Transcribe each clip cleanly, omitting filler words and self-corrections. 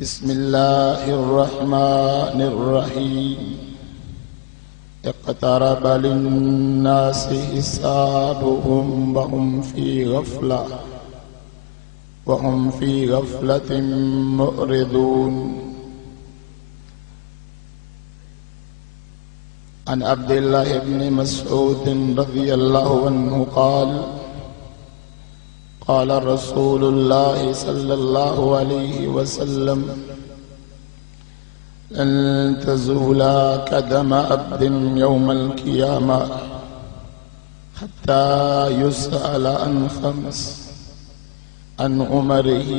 بسم الله الرحمن الرحيم اقترب للناس حسابهم وهم في غفلة معرضون. عن عبد الله بن مسعود رضي الله عنه قال رسول الله صلى الله عليه وسلم: لن تزول قدم عبد يوم القيامة حتى يسأل عن خمس: عن عمره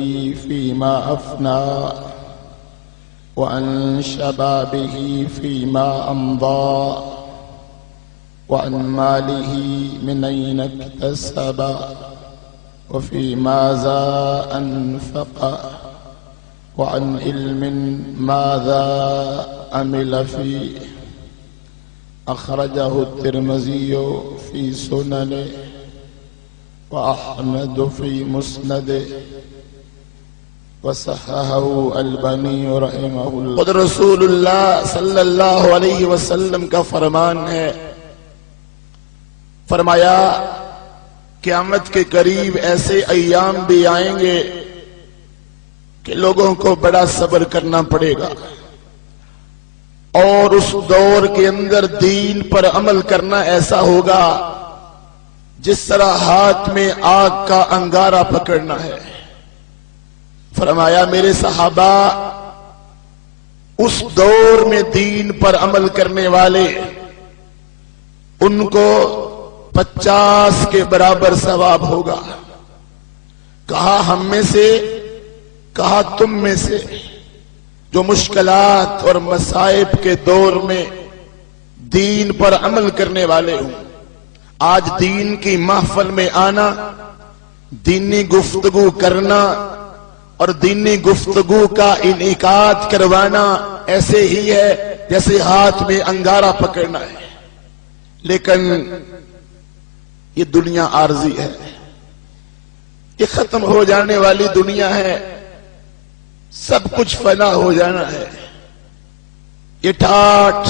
فيما أفنى، وعن شبابه فيما أمضى، وعن ماله من أين اكتسب، وفي ماذا أنفق، وعن علم ماذا عمل فيه. أخرجه الترمذي في سننه وأحمد في مسنده وصححه البانی رحمہ اللہ. خود رسول اللہ صلی اللہ علیہ وسلم کا فرمان ہے، فرمایا قیامت کے قریب ایسے ایام بھی آئیں گے کہ لوگوں کو بڑا صبر کرنا پڑے گا، اور اس دور کے اندر دین پر عمل کرنا ایسا ہوگا جس طرح ہاتھ میں آگ کا انگارہ پکڑنا ہے. فرمایا میرے صحابہ، اس دور میں دین پر عمل کرنے والے ان کو 50 کے برابر ثواب ہوگا. کہا ہم میں سے، کہا تم میں سے، جو مشکلات اور مصائب کے دور میں دین پر عمل کرنے والے ہوں. آج دین کی محفل میں آنا، دینی گفتگو کرنا اور دینی گفتگو کا انعقاد کروانا ایسے ہی ہے جیسے ہاتھ میں انگارہ پکڑنا ہے. لیکن یہ دنیا عارضی ہے، یہ ختم ہو جانے والی دنیا ہے، سب کچھ فنا ہو جانا ہے. یہ ٹھاٹ،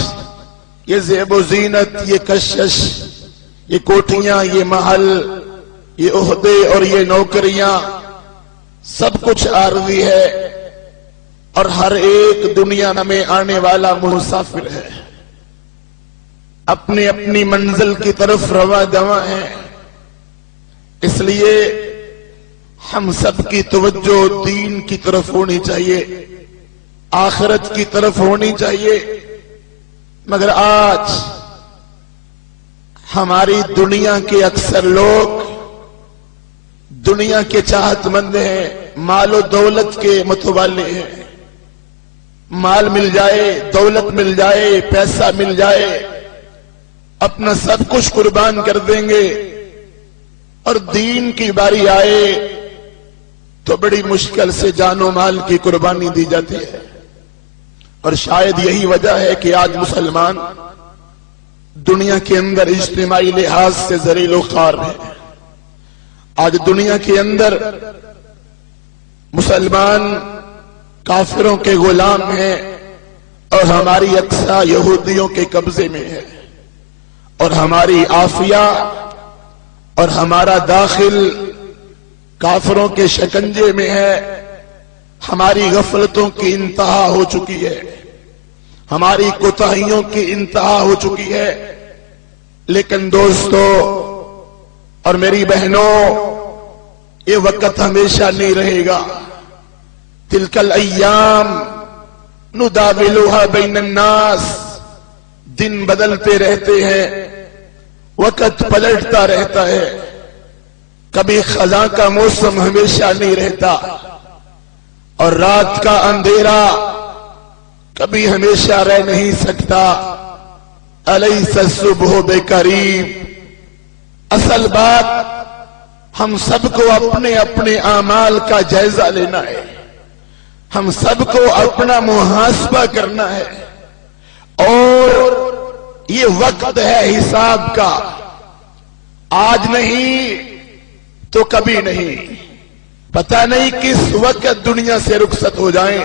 یہ زیب و زینت، یہ کشش، یہ کوٹھیاں، یہ محل، یہ عہدے اور یہ نوکریاں، سب کچھ عارضی ہے، اور ہر ایک دنیا میں آنے والا مسافر ہے، اپنی اپنی منزل کی طرف رواں دواں ہے. اس لیے ہم سب کی توجہ دین کی طرف ہونی چاہیے، آخرت کی طرف ہونی چاہیے. مگر آج ہماری دنیا کے اکثر لوگ دنیا کے چاہت مند ہیں، مال و دولت کے متوالے ہیں. مال مل جائے، دولت مل جائے، پیسہ مل جائے، اپنا سب کچھ قربان کر دیں گے، اور دین کی باری آئے تو بڑی مشکل سے جان و مال کی قربانی دی جاتی ہے. اور شاید یہی وجہ ہے کہ آج مسلمان دنیا کے اندر اجتماعی لحاظ سے ذلیل و خوار ہیں. آج دنیا کے اندر مسلمان کافروں کے غلام ہیں، اور ہماری اقصا یہودیوں کے قبضے میں ہے، اور ہماری عافیہ اور ہمارا داخل کافروں کے شکنجے میں ہے. ہماری غفلتوں کی انتہا ہو چکی ہے، ہماری کوتاہیوں کی انتہا ہو چکی ہے. لیکن دوستو اور میری بہنوں، یہ وقت ہمیشہ نہیں رہے گا. تلک الایام نداولها بین الناس، دن بدلتے رہتے ہیں، وقت پلٹتا رہتا ہے. کبھی خزاں کا موسم ہمیشہ نہیں رہتا، اور رات کا اندھیرا کبھی ہمیشہ رہ نہیں سکتا. الیس الصبح بقریب. اصل بات ہم سب کو اپنے اپنے اعمال کا جائزہ لینا ہے، ہم سب کو اپنا محاسبہ کرنا ہے، اور یہ وقت ہے حساب کا. آج نہیں تو کبھی نہیں، پتہ نہیں کس وقت دنیا سے رخصت ہو جائیں.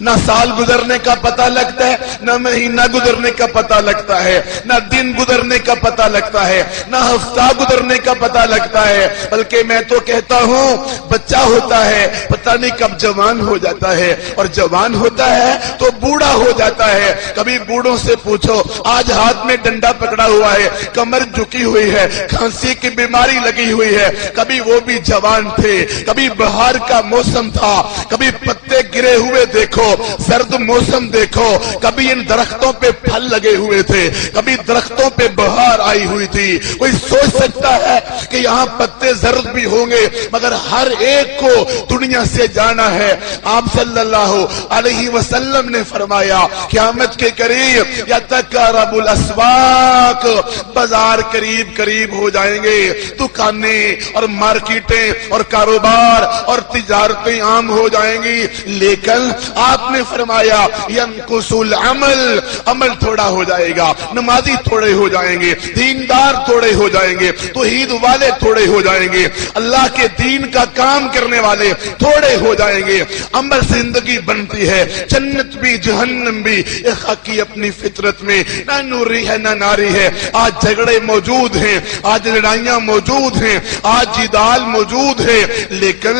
نہ سال گزرنے کا پتہ لگتا ہے، نہ مہینہ گزرنے کا پتہ لگتا ہے، نہ دن گزرنے کا پتہ لگتا ہے، نہ ہفتہ گزرنے کا پتہ لگتا ہے، بلکہ میں تو کہتا ہوں بچہ ہوتا ہے پتہ نہیں کب جوان ہو جاتا ہے، اور جوان ہوتا ہے تو بوڑھا ہو جاتا ہے۔ کبھی بوڑھوں سے پوچھو، آج ہاتھ میں ڈنڈا پکڑا ہوا ہے، کمر جھکی ہوئی ہے، کھانسی کی بیماری لگی ہوئی ہے، کبھی وہ بھی جوان تھے، کبھی بہار کا موسم تھا، کبھی پتے گرے ہوئے دیکھو، سرد موسم دیکھو، کبھی ان درختوں پہ پھل لگے ہوئے تھے، کبھی درختوں پہ بہار آئی ہوئی تھی۔ کوئی سوچ سکتا ہے کہ یہاں پتے زرد بھی ہوں گے، مگر ہر ایک کو دنیا سے جانا ہے۔ آپ صلی اللہ علیہ وسلم نے فرمایا قیامت کے قریب یتقرب الاسواق، بازار قریب قریب ہو جائیں گے، دکانیں اور مارکیٹیں اور کاروبار اور تجارتیں عام ہو جائیں گی، لیکن آپ نے فرمایا ینقص العمل، عمل تھوڑا ہو جائے گا، نمازی تھوڑے ہو جائیں گے، دیندار تھوڑے ہو جائیں گے، توحید والے تھوڑے ہو جائیں گے، اللہ کے دین کا کام کرنے والے تھوڑے ہو جائیں گے۔ عمل سے زندگی بنتی ہے، جنت بھی جہنم بھی ایک حقی اپنی فطرت میں، نہ نوری ہے نہ ناری ہے۔ آج جھگڑے موجود ہیں، آج لڑائیاں موجود ہیں، آج جدال موجود ہے، لیکن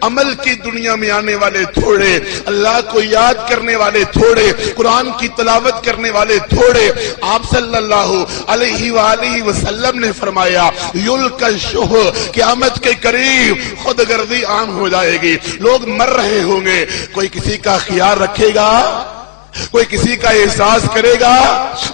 عمل کی دنیا میں آنے والے تھوڑے، اللہ کو یاد کرنے والے تھوڑے، قرآن کی تلاوت کرنے والے تھوڑے۔ آپ صلی اللہ علیہ وآلہ وسلم نے فرمایا یلقى الشح، قیامت کے قریب خود گردی عام ہو جائے گی، لوگ مر رہے ہوں گے، کوئی کسی کا خیال رکھے گا، کوئی کسی کا احساس کرے گا؟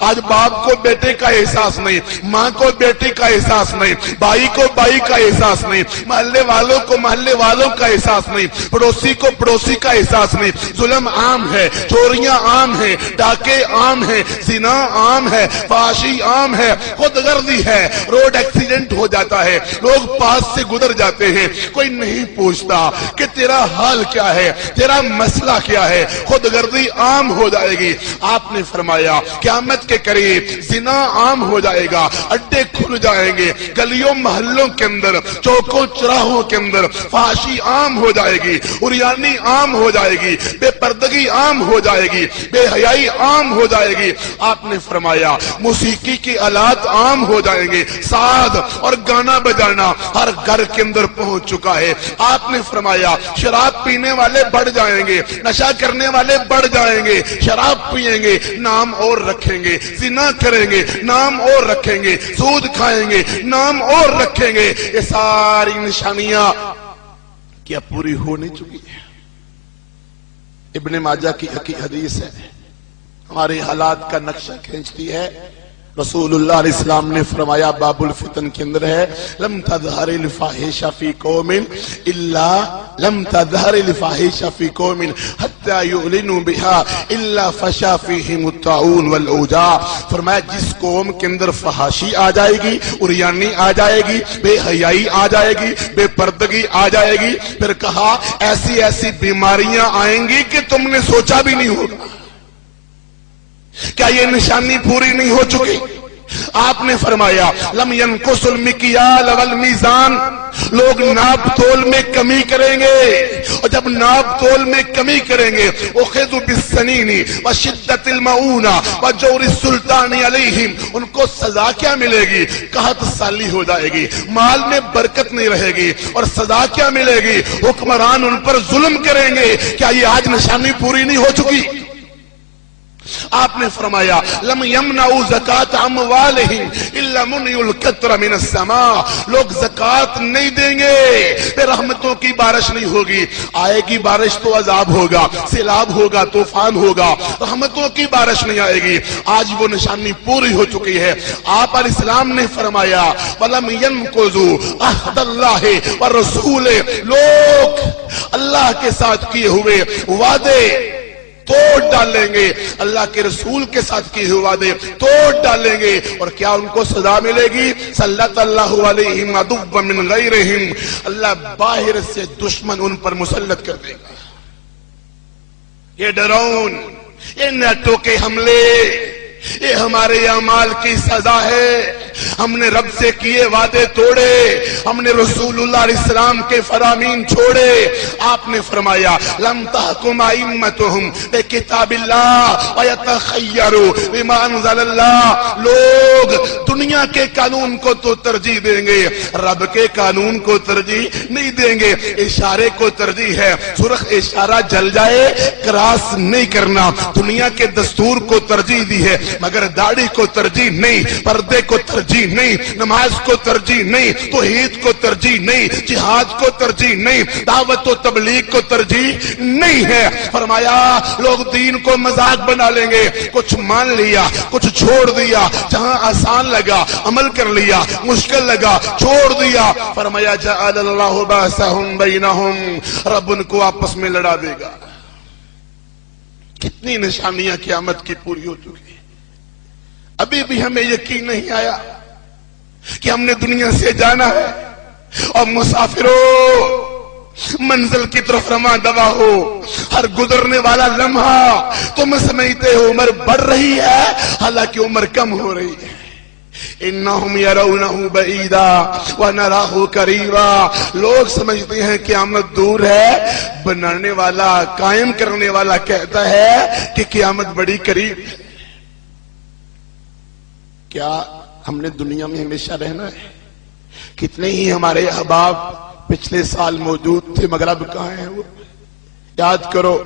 آج باپ کو بیٹے کا احساس نہیں، ماں کو بیٹی کا احساس نہیں، بھائی کو بھائی کا احساس نہیں، محلے والوں کو محلے والوں کا احساس نہیں، پڑوسی کو پڑوسی کا احساس نہیں۔ ظلم عام ہے، چوریاں عام ہیں، ڈاکے عام ہیں، زنا عام ہے، فحاشی عام ہے، خود غرضی ہے، روڈ ایکسیڈنٹ ہو جاتا ہے، لوگ پاس سے گزر جاتے ہیں، کوئی نہیں پوچھتا کہ تیرا حال کیا ہے، تیرا مسئلہ کیا ہے، خود غرضی عام ہو جائے گی۔ آپ نے فرمایا قیامت کے قریب زنا عام ہو جائے گا، اڈے کھل جائیں گے، گلیوں محلوں کے اندر، چوکوں چراہوں کے اندر فحاشی عام ہو جائے گی، عریانی عام ہو جائے گی، بے پردگی عام ہو جائے گی، بے حیائی عام ہو جائے گی۔ آپ نے فرمایا موسیقی کی آلات عام ہو جائیں گے، ساز اور گانا بجانا ہر گھر کے اندر پہنچ چکا ہے۔ آپ نے فرمایا شراب پینے والے بڑھ جائیں گے، نشہ کرنے والے بڑھ جائیں گے، شراب پیئیں گے نام اور رکھیں گے، زنا کریں گے نام اور رکھیں گے، سود کھائیں گے نام اور رکھیں گے۔ یہ ساری نشانیاں کیا پوری ہو نہیں چکی ہے؟ ابن ماجہ کی حدیث ہے، ہمارے حالات کا نقشہ کھینچتی ہے۔ رسول اللہ علیہ السلام نے فرمایا باب الفتن کے اندر ہے لم تظہر الفاحشہ فی قوم الا لم تظہر الفاحشہ فی قوم حتی یعلنوا بها الا فشا فیہم الطاعون والعوجاء۔ فرمایا جس قوم کے اندر فحاشی آ جائے گی، عریانی آ جائے گی، بے حیائی آ جائے گی، بے پردگی آ جائے گی، پھر کہا ایسی ایسی بیماریاں آئیں گی کہ تم نے سوچا بھی نہیں ہوگا۔ کیا یہ نشانی پوری نہیں ہو چکی؟ آپ نے فرمایا لم ينقص المکیال والمیزان، لوگ ناپ تول میں کمی کریں گے، اور جب ناپ تول میں کمی کریں گے اخذوا بالسنین وشدت المعونہ وجور السلطان علیہم، ان کو سزا کیا ملے گی؟ قحط سالی ہو جائے گی، مال میں برکت نہیں رہے گی، اور سزا کیا ملے گی؟ حکمران ان پر ظلم کریں گے۔ کیا یہ آج نشانی پوری نہیں ہو چکی؟ آپ نے فرمایا لم یمنعوا زکاة اموالہم الا منعوا القطر من السماء، لوگ زکاة نہیں دیں گے، پھر رحمتوں کی بارش نہیں ہوگی، آئے گی بارش تو عذاب ہوگا، سیلاب ہوگا، طوفان ہوگا، رحمتوں کی بارش نہیں آئے گی۔ آج وہ نشانی پوری ہو چکی ہے۔ آپ علیہ السلام نے فرمایا وَلَمْ يَنْقُضُوا عَهْدَ اللَّهِ وَالرَّسُولِ، لوگ اللہ کے ساتھ کیے ہوئے وعدے توڑ ڈالیں گے، اللہ کے رسول کے ساتھ کیے ہوئے وعدے توڑ ڈالیں گے، اور کیا ان کو سزا ملے گی؟ سلط اللہ علیہم عدوا من غیرہم، اللہ باہر سے دشمن ان پر مسلط کر دے گا۔ یہ ڈرون، یہ نیٹوں کے حملے، یہ ہمارے اعمال کی سزا ہے. ہم نے رب سے کیے وعدے توڑے, ہم نے رسول اللہ علیہ السلام کے فرامین چھوڑے. آپ نے فرمایا لم تحکم ائمتہم بکتاب اللہ ویتخیروا بما انزل اللہ. لوگ دنیا کے قانون کو تو ترجیح دیں گے, رب کے قانون کو ترجیح نہیں دیں گے. اشارے کو ترجیح ہے, سرخ اشارہ جل جائے کراس نہیں کرنا. دنیا کے دستور کو ترجیح دی ہے مگر داڑھی کو ترجیح نہیں, پردے کو ترجیح نہیں, نماز کو ترجیح نہیں, توحید کو ترجیح نہیں, جہاد کو ترجیح نہیں, دعوت و تبلیغ کو ترجیح نہیں ہے. فرمایا لوگ دین کو مذاق بنا لیں گے, کچھ مان لیا کچھ چھوڑ دیا, جہاں آسان لگا عمل کر لیا, مشکل لگا چھوڑ دیا. فرمایا جعل اللہ باسہم بینہم, رب ان کو آپس میں لڑا دے گا. کتنی نشانیاں قیامت کی پوری ہو چکی ہیں, ابھی بھی ہمیں یقین نہیں آیا کہ ہم نے دنیا سے جانا ہے. اور مسافروں منزل کی طرف رواں دوا ہو, ہر گزرنے والا لمحہ تم سمجھتے ہو عمر بڑھ رہی ہے حالانکہ عمر کم ہو رہی ہے. انہم یرونہ بعیدا ونراہ قریبا. لوگ سمجھتے ہیں قیامت دور ہے, بنانے والا قائم کرنے والا کہتا ہے کہ قیامت بڑی قریب ہے. کیا ہم نے دنیا میں ہمیشہ رہنا ہے؟ کتنے ہی ہمارے احباب پچھلے سال موجود تھے مگر اب کہاں ہیں وہ؟ یاد کرو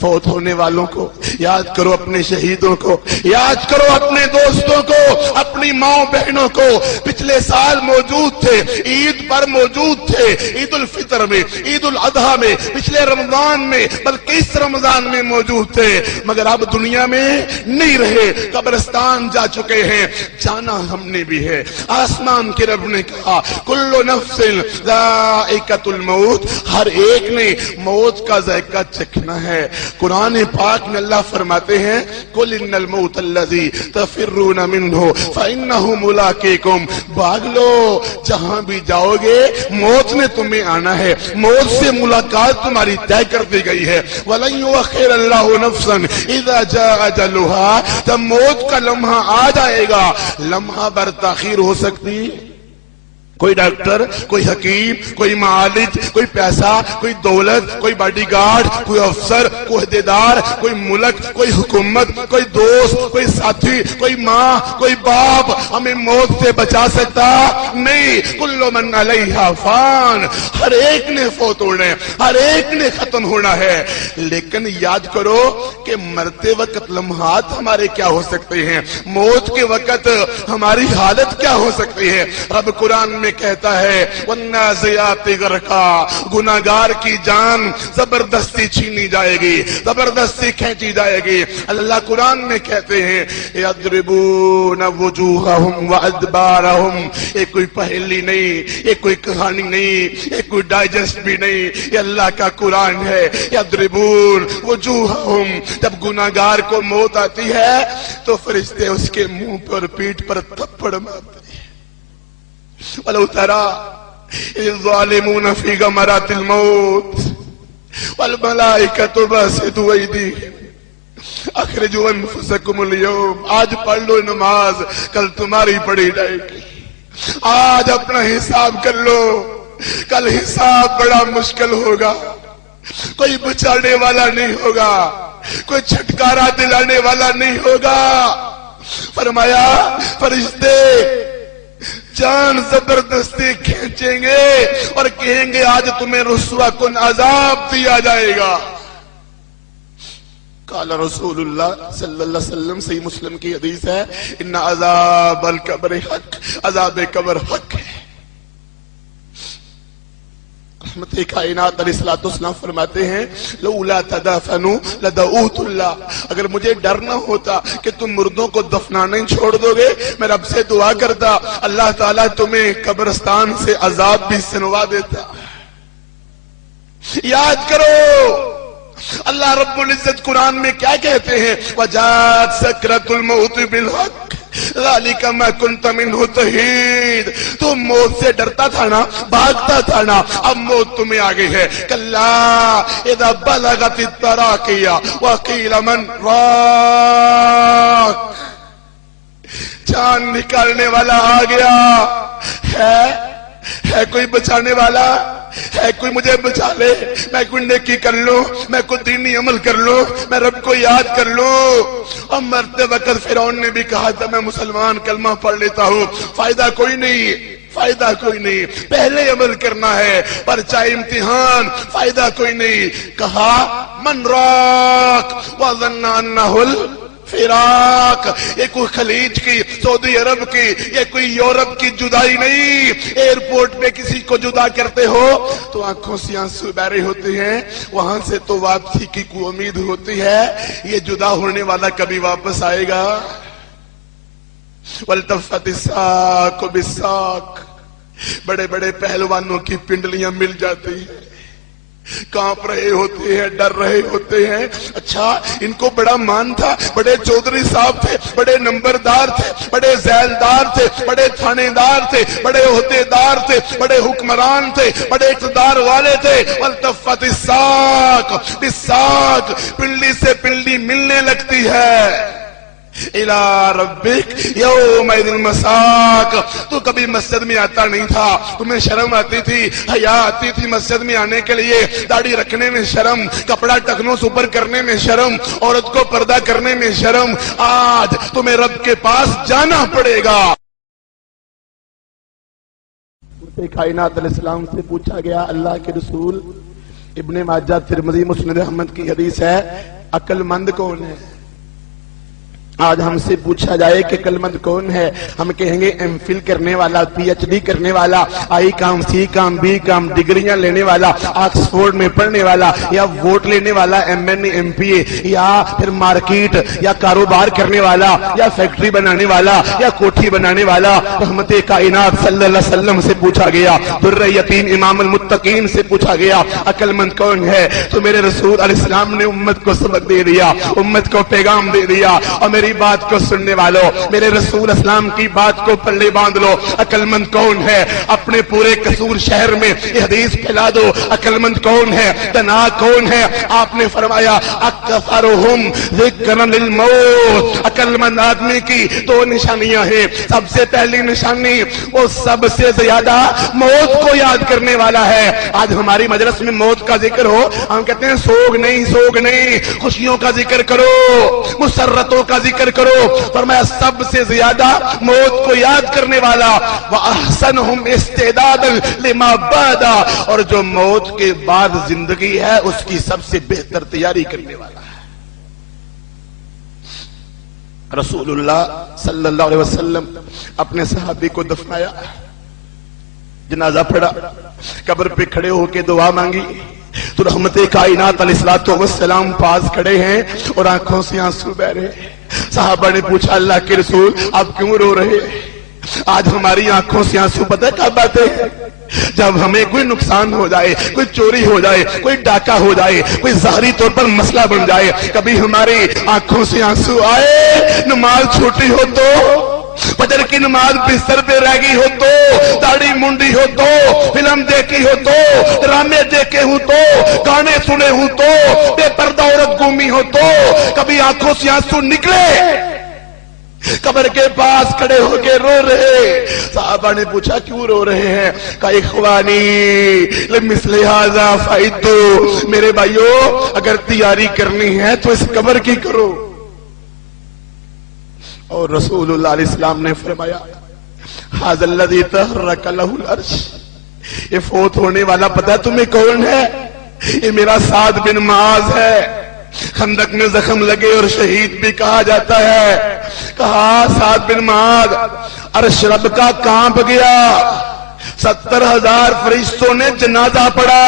فوت ہونے والوں کو, یاد کرو اپنے شہیدوں کو, یاد کرو اپنے دوستوں کو, اپنی ماں بہنوں کو. پچھلے سال موجود تھے, عید پر موجود تھے, عید الفطر میں, عید الاضحیٰ میں, پچھلے رمضان میں, بلکہ اس رمضان میں موجود تھے مگر اب دنیا میں نہیں رہے, قبرستان جا چکے ہیں. جانا ہم نے بھی ہے. آسمان کے رب نے کہا کل نفس ذائقۃ الموت, ہر ایک نے موت کا ذائقہ چکھنا ہے. قرآن پاک میں اللہ فرماتے ہیں قل ان الموت الذی تفرون منہ فانہ ملاقیکم, بھاگ لو جہاں بھی جاؤ گے موت نے تمہیں آنا ہے, موت سے ملاقات تمہاری طے کر دی گئی ہے. ولن یؤخر اللہ نفسا اذا جاء اجلها, جب موت کا لمحہ آ جائے گا لمحہ بر تاخیر ہو سکتی. کوئی ڈاکٹر, کوئی حکیم, کوئی معالج, کوئی پیسہ, کوئی دولت, کوئی باڈی گارڈ, کوئی افسر, کوئی عہدیدار, کوئی ملک, کوئی حکومت, کوئی دوست, کوئی ساتھی, کوئی ماں, کوئی باپ ہمیں موت سے بچا سکتا نہیں. کل من علیہا فان, ہر ایک نے فوت ہونا ہے, ہر ایک نے ختم ہونا ہے. لیکن یاد کرو کہ مرتے وقت لمحات ہمارے کیا ہو سکتے ہیں, موت کے وقت ہماری حالت کیا ہو سکتی ہے. رب قرآن میں کہتا ہے والنازعات غرقا, گناہگار کی جان زبردستی چھینی جائے گی, زبردستی کھینچی جائے گی. اللہ قرآن میں کہتے ہیں یضربون وجوہہم وادبارہم, یہ کوئی پہلی نہیں, یہ کوئی کہانی نہیں, یہ کوئی ڈائجسٹ بھی نہیں, یہ اللہ کا قرآن ہے. یضربون وجوہہم, جب گناہگار کو موت آتی ہے تو فرشتے اس کے منہ پر پیٹھ پر تھپڑ مارتے ہیں. وَلَوْ تَرَى إِذ ظَالِمُونَ فِي غَمَرَاتِ الْمَوْتِ وَالْمَلَائِكَةُ بَاسِطُو أَيْدِيهِمْ أَخْرِجُوا أَنفُسَكُمُ الْيَوْمَ. آج پڑھ لو نماز, کل تمہاری پڑھی جائے گی. آج اپنا حساب کر لو, کل حساب بڑا مشکل ہوگا. کوئی بچانے والا نہیں ہوگا, کوئی چھٹکارا دلانے والا نہیں ہوگا. فرمایا فرشتے جان زبردستی کھینچیں گے اور کہیں گے آج تمہیں رسوا کن عذاب دیا جائے گا. قال رسول اللہ صلی اللہ علیہ وسلم, صحیح مسلم کی حدیث ہے, ان عذاب القبر حق, عذاب قبر حق ہے. رحمت کائنات علیہ السلام فرماتے ہیں لولا تدافنوا لدعوت اللہ, اگر مجھے ڈر نہ ہوتا کہ تم مردوں کو دفنانا ہی چھوڑ دو گے, میں رب سے دعا کرتا اللہ تعالیٰ تمہیں قبرستان سے عذاب بھی سنوا دیتا. یاد کرو اللہ رب العزت قرآن میں کیا کہتے ہیں وجاءت سکرۃ الموت بالحق ذالک ما کنت منہ تحید. تم موت سے ڈرتا تھا نا, بھاگتا تھا نا, اب موت تمہیں آ گئی ہے. کلا اذا بلغت التراقی وقیل من راق, جان نکالنے والا آ گیا ہے کوئی بچانے والا ہے کوئی مجھے بچا لے میں کوئی نیکی کر لوں میں کوئی دینی عمل کر لوں میں رب کو یاد کر لوں اور مرتے وقت فرعون نے بھی کہا تھا میں مسلمان کلمہ پڑھ لیتا ہوں فائدہ کوئی نہیں پہلے عمل کرنا ہے پرچہ امتحان فائدہ کوئی نہیں کہا من راک وظن انہ فراق یہ کوئی خلیج کی سعودی عرب کی یہ کوئی یورپ کی جدائی نہیں ایئرپورٹ پہ کسی کو جدا کرتے ہو تو آنکھوں سے آنسو بہ رہے ہوتے ہیں وہاں سے تو واپسی کی کوئی امید ہوتی ہے یہ جدا ہونے والا کبھی واپس آئے گا والتفت الساق بالساق بڑے بڑے پہلوانوں کی پنڈلیاں مل جاتی ہیں کانپ رہے ہوتے ہیں ڈر رہے ہوتے ہیں اچھا ان کو بڑا مان تھا بڑے چودھری صاحب تھے بڑے نمبردار تھے بڑے ذیلدار تھے بڑے تھانے دار تھے بڑے عہدیدار تھے بڑے حکمران تھے بڑے اقتدار والے تھے والتفت الساق بالساق پنڈلی سے پنڈلی ملنے لگتی ہے الى ربک یومئذ المساق تو کبھی مسجد میں آتا نہیں تھا تمہیں شرم آتی تھی حیا آتی تھی مسجد میں آنے کے لیے داڑھی رکھنے میں شرم کپڑا ٹکنوں سے اوپر کرنے میں شرم عورت کو پردہ کرنے میں شرم آج تمہیں رب کے پاس جانا پڑے گا کائنات علیہ السلام سے پوچھا گیا اللہ کے رسول ابن ماجہ ترمذی مسند احمد کی حدیث ہے عقل مند کون ہے آج ہم سے پوچھا جائے کہ عقل مند کون ہے ہم کہیں گے ایم فل کرنے والا پی ایچ ڈی کرنے والا آئی کام سی کام بی کام ڈگریاں لینے والا آکسفورڈ میں پڑھنے والا یا ووٹ لینے والا M N A M P A یا پھر مارکیٹ یا کاروبار کرنے والا یا فیکٹری بنانے والا یا کوٹھی بنانے والا رحمت کائنات صلی اللہ علیہ وسلم سے پوچھا گیا در یتیم امام المتقین سے پوچھا گیا عقل مند کون ہے تو میرے رسول علیہ السلام نے امت کو سبق دے دیا امت کو پیغام دے دیا اور میری بات کو سننے والوں میرے رسول اسلام کی بات کو پلے باندھ لو عقل مند کون ہے اپنے پورے قصور شہر میں یہ حدیث پھیلا دو عقل مند کون ہے دنا کون ہے آپ نے فرمایا اکثرہم ذکرا للموت عقل مند آدمی کی دو نشانیاں ہیں سب سے پہلی نشانی وہ سب سے زیادہ موت کو یاد کرنے والا ہے آج ہماری مجلس میں موت کا ذکر ہو ہم کہتے ہیں سوگ نہیں خوشیوں کا ذکر کرو مسرتوں کا ذکر کرو فرمایا سب سے زیادہ موت کو یاد کرنے والا وَأَحْسَنُهُمْ اسْتِعْدَادًا لِمَا بَعْدَ اور جو موت کے بعد زندگی ہے اس کی سب سے بہتر تیاری کرنے والا ہے رسول اللہ صلی اللہ علیہ وسلم اپنے صحابی کو دفنایا جنازہ پڑھا قبر پہ کھڑے ہو کے دعا مانگی تو رحمت کائنات علیہ السلام پاس کھڑے ہیں اور آنکھوں سے آنسو بہ رہے ہیں صحابہ نے پوچھا اللہ کے رسول آپ کیوں رو رہے آج ہماری آنکھوں سے آنسو پتہ کب آتے ہیں جب ہمیں کوئی نقصان ہو جائے کوئی چوری ہو جائے کوئی ڈاکہ ہو جائے کوئی ظاہری طور پر مسئلہ بن جائے کبھی ہماری آنکھوں سے آنسو آئے نماز چھوٹی ہو تو فجر کی نماز بستر پہ رہ گئی ہو تو داڑھی منڈی ہو تو فلم دیکھی ہو تو ڈرامے دیکھے ہوں تو گانے سنے ہوں تو بے پردہ عورت گھومی ہو تو کبھی آنکھوں سے آنسو نکلے قبر کے پاس کھڑے ہو کے رو رہے صحابہ نے پوچھا کیوں رو رہے ہیں کہا اخوانی لمثل ھذا فعدوا میرے بھائیو اگر تیاری کرنی ہے تو اس قبر کی کرو اور رسول اللہ علیہ السلام نے فرمایا ھذا الذی تحرک لہ العرش یہ فوت ہونے والا پتہ ہے تمہیں کون ہے یہ میرا سعد بن معاذ ہے خندق میں زخم لگے اور شہید بھی کہا جاتا ہے کہا سعد بن معاذ عرش رب کا کانپ گیا 70,000 فرشتوں نے جنازہ پڑھا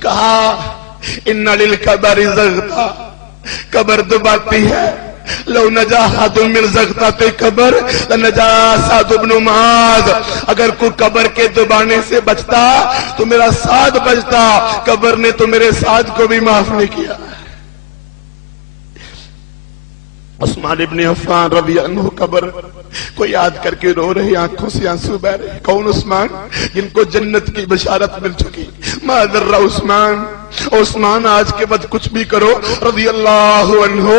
کہا ان للقبر زغطا قبر دباتی ہے لو نجا حد من زغطات قبر لنجا سعد بن معاذ اگر کوئی قبر کے دبانے سے بچتا تو میرا سعد بچتا قبر نے تو میرے سعد کو بھی معاف نہیں کیا عثمان ابن عفان رضی اللہ عنہ قبر کو یاد کر کے رو رہے آنکھوں سے آنسو بہ رہے کون عثمان جن کو جنت کی بشارت مل چکی ما ذر عثمان عثمان آج کے بعد کچھ بھی کرو رضی اللہ عنہ،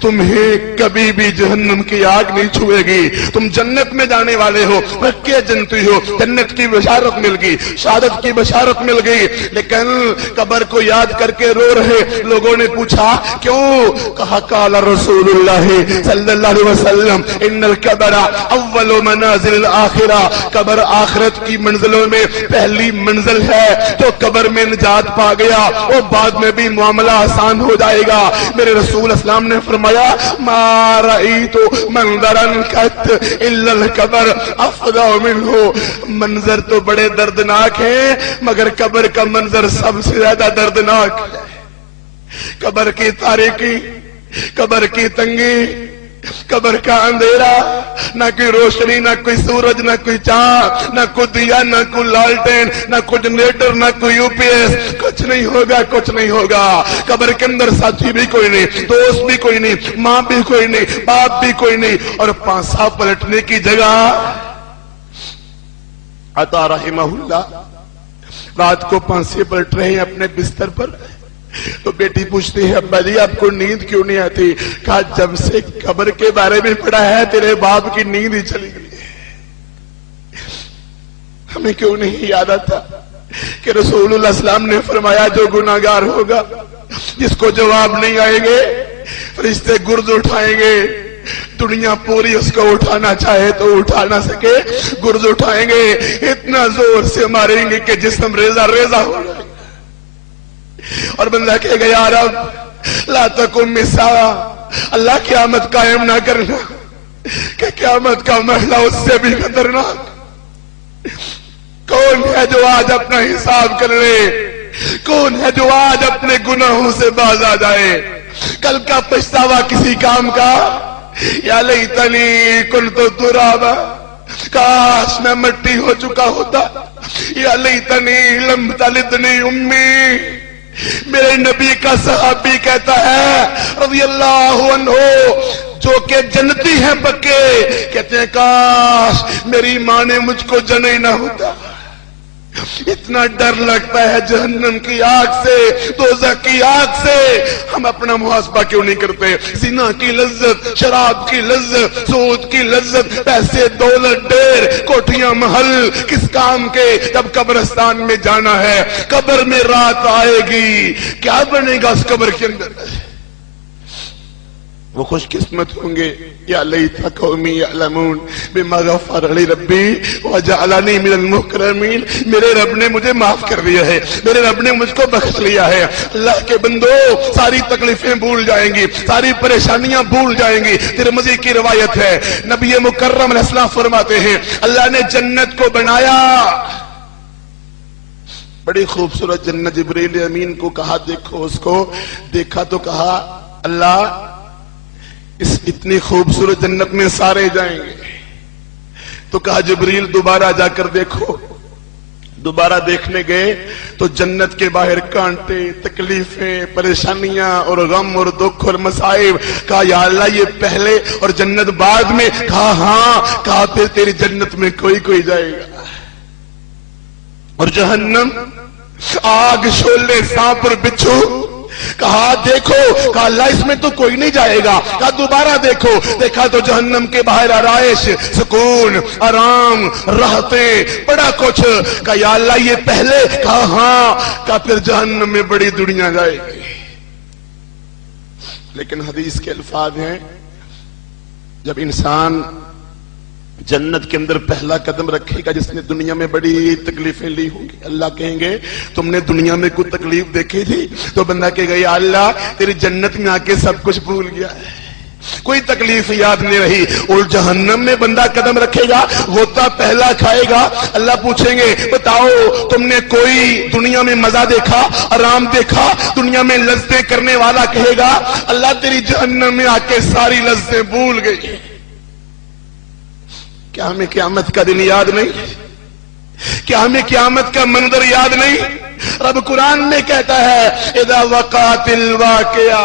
تمہیں کبھی بھی جہنم کی آگ نہیں چھوئے گی، تم جنت میں جانے والے ہو، پکے جنتی ہو، جنت کی بشارت مل گئی، شہادت کی بشارت مل گئی۔ لیکن قبر کو یاد کر کے رو رہے لوگوں نے پوچھا کیوں؟ کہا قال رسول اللہ صلی اللہ علیہ وسلم ان القبر اول منازل الاخرہ، قبر آخرت کی منزلوں میں پہلی منزل ہے، جو قبر میں نجات پا گیا وہ بعد میں بھی معاملہ آسان ہو جائے گا۔ میرے رسول اسلام نے فرمایا ما رأیت منظرا قط الا القبر افظع منہ، منظر تو بڑے دردناک ہیں مگر قبر کا منظر سب سے زیادہ دردناک ہے۔ قبر کی تاریکی، قبر کی تنگی، قبر کا اندھیرا، نہ کوئی روشنی، نہ کوئی سورج، نہ کوئی چاند، نہ کوئی دیا، نہ کوئی لالٹین، نہ کوئی جنریٹر، نہ کوئی یو پی ایس، کچھ نہیں ہوگا، کچھ نہیں ہوگا۔ قبر کے اندر ساتھی بھی کوئی نہیں، دوست بھی کوئی نہیں، ماں بھی کوئی نہیں، باپ بھی کوئی نہیں، اور پانسا پلٹنے کی جگہ۔ عطا رحمہ اللہ رات کو پانسے پلٹ رہے ہیں اپنے بستر پر، تو بیٹی پوچھتی ہے ابا جی آپ کو نیند کیوں نہیں آتی؟ کہا جب سے قبر کے بارے میں پڑھا ہے تیرے باپ کی نیند ہی چلی گئی۔ ہمیں کیوں نہیں یاد آتا کہ رسول اللہ السلام نے فرمایا جو گناہگار ہوگا جس کو جواب نہیں آئیں گے فرشتے گرد اٹھائیں گے، دنیا پوری اس کو اٹھانا چاہے تو اٹھا نہ سکے، گرد اٹھائیں گے، اتنا زور سے ماریں گے کہ جسم ریزہ ریزہ ہو جائے، اور بندہ کہے گا یا رب لا تقم الساعہ، اللہ قیامت قائم نہ کرنا، کہ قیامت کا مرحلہ اس سے بھی خطرناک۔ کون ہے جو آج اپنا حساب کر لے؟ کون ہے جو آج اپنے گناہوں سے باز آ جائے؟ کل کا پچھتاوا کسی کام کا؟ یا لیتنی کنت ترابا، کاش میں مٹی ہو چکا ہوتا، یا لیتنی لم تلدنی امی۔ میرے نبی کا صحابی کہتا ہے رضی اللہ عنہ جو کہ جنتی ہیں پکے، کہتے ہیں کاش میری ماں نے مجھ کو جنے نہ ہوتا۔ اتنا ڈر لگتا ہے جہنم کی آگ سے، دوزخ کی آگ سے، ہم اپنا محاسبہ کیوں نہیں کرتے؟ زنا کی لذت، شراب کی لذت، سود کی لذت، پیسے دولت ڈیر، کوٹھیاں محل کس کام کے جب قبرستان میں جانا ہے؟ قبر میں رات آئے گی، کیا بنے گا اس قبر کے اندر؟ وہ خوش قسمت ہوں گے یا لیت قومی یعلمون بما غفر لی ربی وجعلنی من المکرمین، میرے رب نے مجھے معاف کر دیا ہے، میرے رب نے مجھ کو بخش لیا ہے۔ اللہ کے بندو ساری تکلیفیں بھول جائیں گی، ساری پریشانیاں بھول جائیں گی۔ ترمذی کی روایت ہے نبی مکرم علیہ السلام فرماتے ہیں اللہ نے جنت کو بنایا، بڑی خوبصورت جنت، جبریل امین کو کہا دیکھو اس کو، دیکھا تو کہا اللہ اس اتنی خوبصورت جنت میں سارے جائیں گے، تو کہا جبریل دوبارہ جا کر دیکھو۔ دوبارہ دیکھنے گئے تو جنت کے باہر کانٹے، تکلیفیں، پریشانیاں اور غم اور دکھ اور مصائب۔ کہا یا اللہ یہ پہلے اور جنت بعد میں؟ کہا ہاں۔ کہا پھر تیری جنت میں کوئی کوئی جائے گا، اور جہنم آگ، شعلے، سانپ اور بچھو؟ کہا دیکھو، کہا اللہ اس میں تو کوئی نہیں جائے گا۔ کہا دوبارہ دیکھو، دیکھا تو جہنم کے باہر آرائش، سکون، آرام، راحتیں، بڑا کچھ۔ کہا یا اللہ یہ پہلے؟ کہا ہاں۔ کہا پھر جہنم میں بڑی دنیا جائے گی۔ لیکن حدیث کے الفاظ ہیں جب انسان جنت کے اندر پہلا قدم رکھے گا جس نے دنیا میں بڑی تکلیفیں لی ہوں گی، اللہ کہیں گے تم نے دنیا میں کوئی تکلیف دیکھی تھی؟ تو بندہ کہے گا یا اللہ تیری جنت میں آ کے سب کچھ بھول گیا ہے، کوئی تکلیف یاد نہیں رہی۔ اور جہنم میں بندہ قدم رکھے گا، ہوتا پہلا کھائے گا، اللہ پوچھیں گے بتاؤ تم نے کوئی دنیا میں مزہ دیکھا، آرام دیکھا، دنیا میں لذتیں کرنے والا؟ کہے گا اللہ تیری جہنم میں آ کے ساری لذتیں بھول گئی۔ کیا ہمیں قیامت کا دن یاد نہیں؟ کیا ہمیں قیامت کا منظر یاد نہیں؟ رب قرآن میں کہتا ہے اذا وقعت الواقعہ،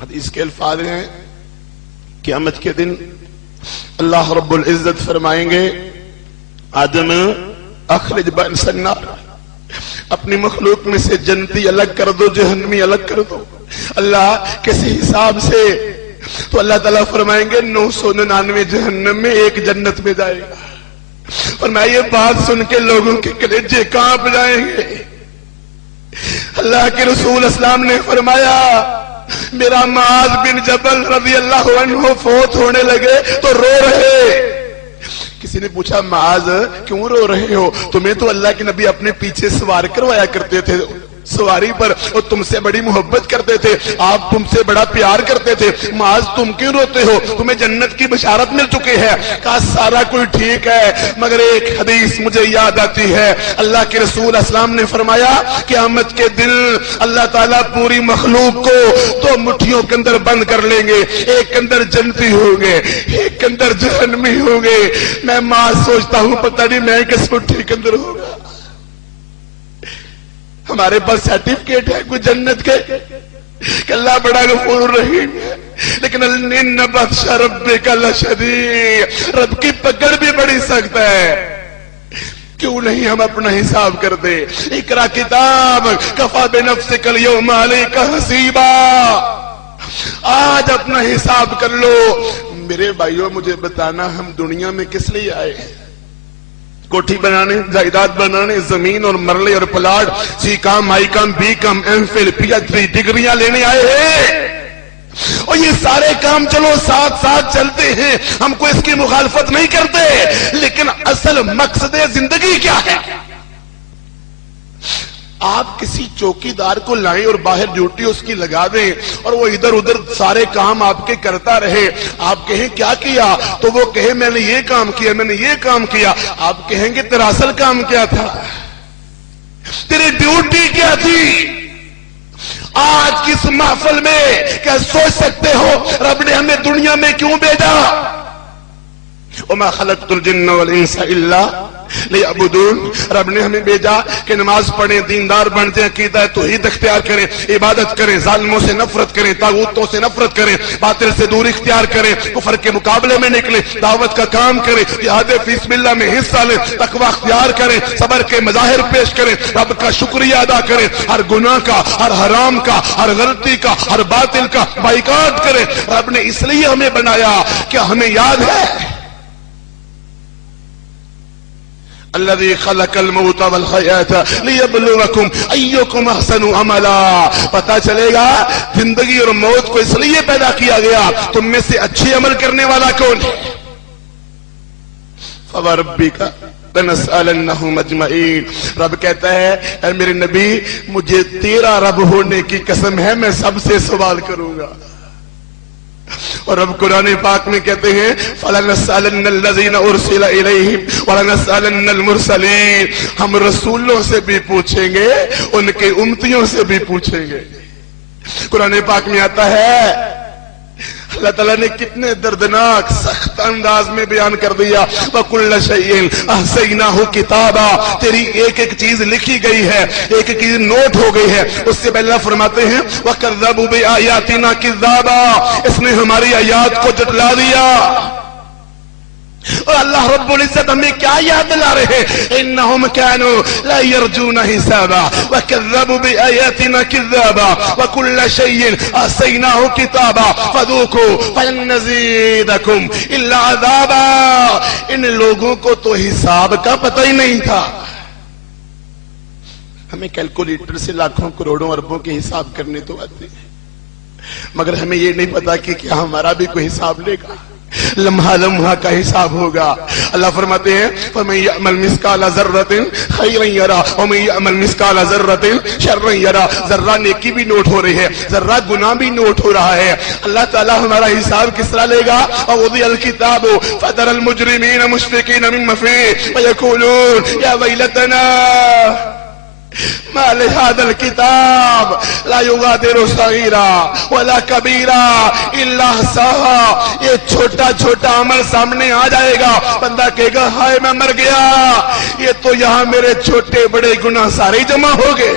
حدیث کے الفاظ ہیں قیامت کے دن اللہ رب العزت فرمائیں گے آدم اخرج بئس النار، اپنی مخلوق میں سے جنتی الگ کر دو، جہنمی الگ کر دو۔ اللہ کسی حساب سے تو اللہ تعالیٰ فرمائیں گے 999 جہنم میں، ایک جنت میں جائے گا۔ اور میں یہ بات سن کے لوگوں کے کلیجے کانپ جائیں گے۔ اللہ کے رسول اسلام نے فرمایا میرا معاذ بن جبل رضی اللہ عنہ فوت ہونے لگے تو رو رہے۔ کسی نے پوچھا معاذ کیوں رو رہے ہو؟ تمہیں تو اللہ کے نبی اپنے پیچھے سوار کروایا کرتے تھے سواری پر، اور تم سے بڑی محبت کرتے تھے، آپ تم سے بڑا پیار کرتے تھے، معاذ تم کیوں روتے ہو؟ تمہیں جنت کی بشارت مل چکی ہے۔ کہا سارا کوئی ٹھیک ہے مگر ایک حدیث مجھے یاد آتی ہے۔ اللہ کے رسول اسلام نے فرمایا قیامت کے دن اللہ تعالیٰ پوری مخلوق کو 2 مٹھیوں کے اندر بند کر لیں گے، ایک اندر جنتی ہوں گے، ایک اندر جہنمی ہوں گے۔ میں معاذ سوچتا ہوں پتہ نہیں میں کس مٹھی کے اندر ہوگا۔ ہمارے پاس سرٹیفکیٹ ہے کوئی جنت کے کہ اللہ بڑا غفور رحیم ہے، لیکن ان بطش ربک لشدید، رب کی پکڑ بھی بڑی سخت ہے۔ کیوں نہیں ہم اپنا حساب کرتے؟ اقرا کتاب کفا بنفسک الیوم علیک حسیبا، آج اپنا حساب کر لو۔ میرے بھائیوں مجھے بتانا ہم دنیا میں کس لیے آئے ہیں؟ کوٹھی بنانے، جائیداد بنانے، زمین اور مرلے اور plot, C com, I com, B com, M Phil, P H D ڈگریاں لینے آئے ہیں۔ اور یہ سارے کام چلو ساتھ ساتھ چلتے ہیں، ہم کو اس کی مخالفت نہیں کرتے، لیکن اصل مقصد زندگی کیا ہے؟ آپ کسی چوکیدار کو لائیں اور باہر ڈیوٹی اس کی لگا دیں اور وہ ادھر ادھر سارے کام آپ کے کرتا رہے، آپ کہیں کیا کیا تو وہ کہے میں نے یہ کام کیا، میں نے یہ کام کیا، آپ کہیں گے تیرا اصل کام کیا تھا، تیری ڈیوٹی کیا تھی؟ آج کس محفل میں کیا سوچ سکتے ہو رب نے ہمیں دنیا میں کیوں بھیجا؟ وَمَا خَلَقْتُ الْجِنَّ وَالْإِنسَ إِلَّا لِيَعْبُدُونَ، رب نے ہمیں بھیجا کہ نماز پڑھیں، دیندار بن جائیں، عقیدہ توحید اختیار کریں، عبادت کریں، ظالموں سے نفرت کریں، طاغوتوں سے نفرت کریں، باطل سے دور اختیار کریں، کفر کے مقابلے میں نکلیں، دعوت کا کام کریں، جہاد فی سبیل اللہ میں حصہ لیں، تقوی اختیار کریں، صبر کے مظاہر پیش کریں، رب کا شکریہ ادا کریں، ہر گناہ کا، ہر حرام کا، ہر غلطی کا، ہر باطل کا بائیکاٹ کریں۔ رب نے اس لیے ہمیں بنایا کہ ہمیں یاد ہے الذي خلق الموت والحیاة لیبلوکم ایکم احسن عملا، پتہ چلے گا زندگی اور موت کو اس لیے پیدا کیا گیا تم میں سے اچھے عمل کرنے والا کون ہے؟ فوربک لنسألنہم اجمعین، رب کہتا ہے اے میرے نبی مجھے تیرا رب ہونے کی قسم ہے میں سب سے سوال کروں گا۔ اور رب قرآن پاک میں کہتے ہیں فَلَنَسْأَلَنَّ الَّذِينَ أُرْسِلَ إِلَيْهِمْ وَلَنَسْأَلَنَّ الْمُرْسَلِينَ، ہم رسولوں سے بھی پوچھیں گے، ان کے امتیوں سے بھی پوچھیں گے۔ قرآن پاک میں آتا ہے اللہ تعالیٰ نے کتنے دردناک سخت انداز میں بیان کر دیا وَكُلَّ شَيْءٍ أَحْصَيْنَاهُ كِتَابًا، تیری ایک ایک چیز لکھی گئی ہے، ایک ایک چیز نوٹ ہو گئی ہے۔ اس سے پہلے اللہ فرماتے ہیں وَكَذَّبُوا بِآيَاتِنَا كِذَّابًا، اس نے ہماری آیات کو جھٹلا دیا۔ اور اللہ رب العزت ہمیں کیا یاد دلا رہے ہیں؟ انہم کانوا لا یرجون حسابا وکذبوا بآیاتنا کذابا وکل شیء احصیناہ کتابا فذوقوا فلن نزیدکم الا عذابا، ان لوگوں کو تو حساب کا پتہ ہی نہیں تھا۔ ہمیں کیلکولیٹر سے لاکھوں کروڑوں اربوں کے حساب کرنے تو آتے ہیں، مگر ہمیں یہ نہیں پتا کہ کیا ہمارا بھی کوئی حساب لے گا، لمحہ لمحہ کا حساب ہوگا۔ اللہ فرماتے ہیں فَمَن يَعْمَلْ مِثْقَالَ ذَرَّةٍ خَيْرًا يَرَهُ وَمَن يَعْمَلْ مِثْقَالَ ذَرَّةٍ شَرًّا يَرَهُ، ذرہ نیکی بھی نوٹ ہو رہی ہے، ذرہ گناہ بھی نوٹ ہو رہا ہے۔ اللہ تعالیٰ ہمارا حساب کس طرح لے گا؟ وَوُضِعَ الْكِتَابُ فَتَرَى الْمُجْرِمِينَ مُشْفِقِينَ مِمَّا فِيهِ وَيَقُولُونَ يَا وَيْلَتَنَا ما لهذا الكتاب لا يغادر صغيرا ولا كبيرا الا احصاها، یہ چھوٹا چھوٹا عمل سامنے آ جائے گا، بندہ کہے گا ہائے میں مر گیا، یہ تو یہاں میرے چھوٹے بڑے گناہ سارے جمع ہو گئے۔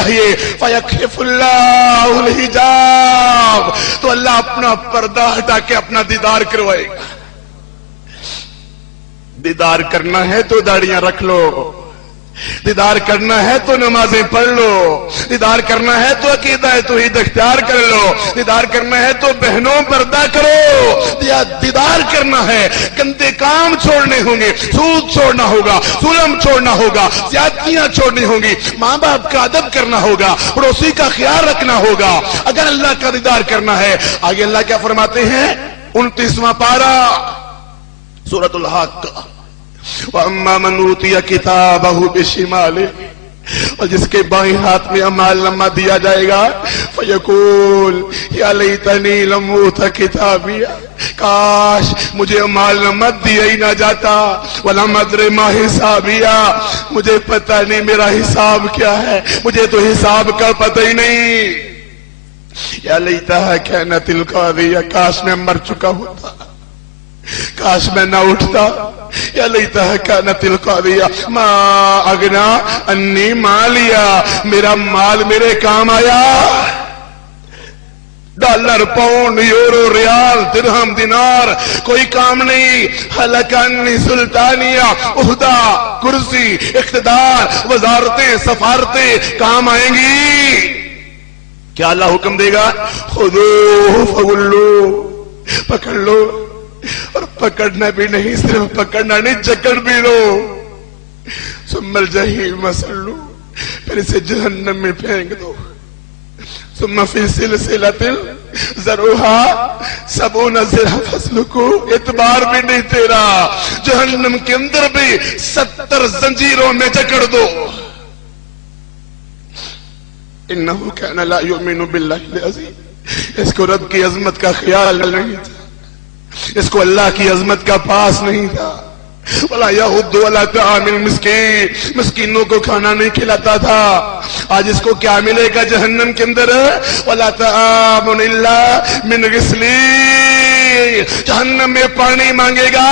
چاہیے فَيَكْشِفُ اللَّهُ الْحِجَابَ، تو اللہ اپنا پردہ ہٹا کے اپنا دیدار کروائے گا۔ دیدار کرنا ہے تو داڑیاں رکھ لو، دیدار کرنا ہے تو نمازیں پڑھ لو، دیدار کرنا ہے تو عقیدہ توحید اختیار کر لو، دیدار کرنا ہے تو بہنوں پردہ کرو، دیدار کرنا ہے گندے کام چھوڑنے ہوں گے، سود چھوڑنا ہوگا، ظلم چھوڑنا ہوگا، زیادتیاں چھوڑنی ہوں گی، ماں باپ کا ادب کرنا ہوگا، پڑوسی کا خیال رکھنا ہوگا اگر اللہ کا دیدار کرنا ہے۔ آگے اللہ کیا فرماتے ہیں؟ 29واں پارہ سورۃ الحاقہ، وَأَمَّا مَنْ أُوتِيَ كِتَابَهُ بِشِمَالِهِ، اور جس کے بائیں ہاتھ میں اعمال نامہ دیا جائے گا فَيَقُولُ يَا لَيْتَنِي لَمْ أُوتَ كِتَابِيَهْ، کاش مجھے اعمال نامہ دیا ہی نہ جاتا، وَلَمْ أَدْرِ مَا حِسَابِيَهْ، مجھے پتہ نہیں میرا حساب کیا ہے، مجھے تو حساب کا پتہ ہی نہیں۔ یا لیتہا کانت القاضیہ، کاش میں مر چکا ہوتا، کاش میں نہ اٹھتا۔ یا لیتہا کانت القاضیہ ما اغنا انی مالیا، میرا مال میرے کام آیا، ڈالر، پاؤنڈ، یورو، ریال، درہم، دینار کوئی کام نہیں۔ ہلک انی سلطانیہ، عہدہ، کرسی، اقتدار، وزارتیں، سفارتیں کام آئیں گی؟ کیا اللہ حکم دے گا؟ خذوہ فغلوہ، پکڑ لو، اور پکڑنا بھی نہیں، صرف پکڑنا نہیں، جکڑ بھی لو۔ ثم الجحیم صلوہ، پھر اسے جہنم میں پھینک دو۔ ثم فی سلسلۃ ذرعہا 70 ذراعًا فاسلکوہ، اعتبار بھی نہیں تیرا، جہنم کے اندر بھی 70 زنجیروں میں جکڑ دو۔ انہو کان لا یؤمن باللہ العظیم، اس کو رب کی عظمت کا خیال نہیں تھا، اس کو اللہ کی عظمت کا پاس نہیں تھا۔ وَلَا يَحُضُّ عَلَىٰ طَعَامِ الْمِسْكِينِ، مسکینوں کو کھانا نہیں کھلاتا تھا۔ آج اس کو کیا ملے گا جہنم کے اندر؟ وَلَا طَعَامٌ إِلَّا مِنْ غِسْلِينٍ، جہنم میں پانی مانگے گا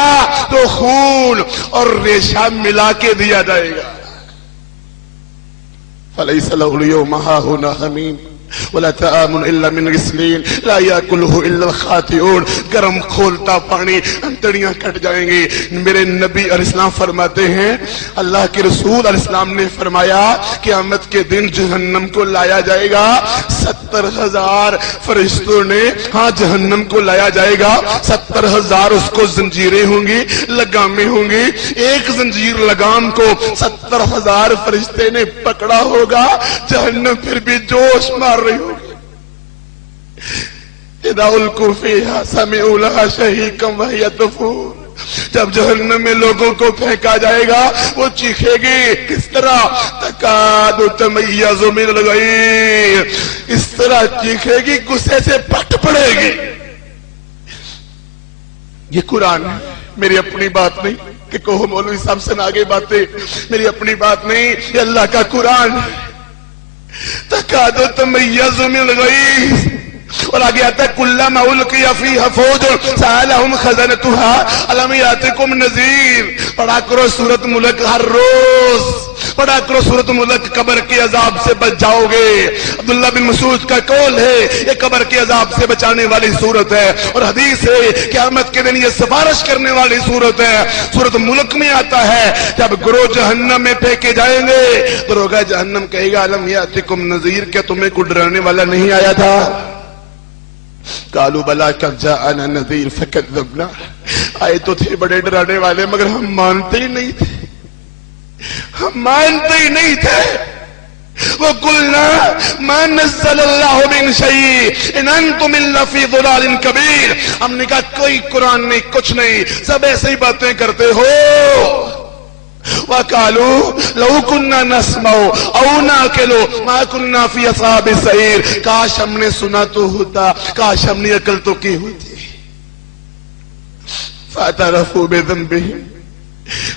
تو خون اور ریشہ ملا کے دیا جائے گا۔ فَلَيْسَ لَهُ الْيَوْمَ هَاهُنَا حَمِيمٌ وَلَا طَعَامٌ إِلَّا مِنْ غِسْلِينٍ لَا يَأْكُلُهُ إِلَّا الْخَاطِئُونَ، گرم کھولتا پانی، انتڑیاں کٹ جائیں گی۔ میرے نبی علیہ السلام فرماتے ہیں، اللہ کے رسول علیہ السلام نے فرمایا قیامت کے دن جہنم کو لایا جائے گا، 70,000 فرشتوں نے، ہاں جہنم کو لایا جائے گا، 70,000 اس کو زنجیریں ہوں گی، لگامیں ہوں گی، ایک زنجیر لگام کو 70,000 فرشتے نے پکڑا ہوگا، جہنم پھر بھی جوش مار رہی ہوگی۔ اذا القوا فیہا سمعوا لہا شہیقا وہی تفور، جب جہنم میں لوگوں کو پھینکا جائے گا وہ چیخے گی، کس طرح؟ تکاد تمیز من الغیظ، اس طرح چیخے گی غصے سے پھٹ پڑے گی۔ یہ قرآن ہے، میری اپنی بات نہیں کہ کہو مولوی صاحب سے آگے باتیں، میری اپنی بات نہیں، یہ اللہ کا قرآن ہے۔ تکاد تمیز من الغیظ، اور آگے آتا ہے کلما القی فیہا فوج سألہم خزنتہا الم یاتکم نذیر۔ پڑھا کرو سورۃ ملک ہر روز، پڑھا کرو سورۃ ملک، قبر کے عذاب سے بچ جاؤ گے۔ عبداللہ بن مسعود کا قول ہے یہ قبر کے عذاب سے بچانے والی سورت ہے، اور حدیث ہے قیامت کے دن یہ سفارش کرنے والی سورت ہے۔ سورۃ ملک میں آتا ہے جب گروہ جہنم میں پھینکے جائیں گے، دروغہ جہنم کہے گا الم یاتکم نذیر، کیا تمہیں کوئی ڈرانے والا نہیں آیا تھا؟ قالوا بلا قد جاءنا نذیر فکذبنا، آئے تو تھے بڑے ڈرانے والے مگر ہم مانتے ہی نہیں تھے، ہم مانتے ہی نہیں تھے۔ وَقُلْنَا مَا نَزَّلَ اللَّهُ مِنْ شَيْءٍ إِنْ أَنْتُمْ إِلَّا فِي ضَلَالٍ كَبِيرٍ، ہم نے کہا کوئی قرآن نہیں، کچھ نہیں، سب ایسے ہی باتیں کرتے ہو۔ وَقَالُوا لَوْ كُنَّا نَسْمَعُ أَوْ نَعْقِلُ مَا كُنَّا فِي أَصْحَابِ السَّعِيرِ، کاش ہم نے سنا تو ہوتا، کاش ہم نے عقل تو کی ہوتی۔ فَاعْتَرَفُوا بِذَنبِهِمْ،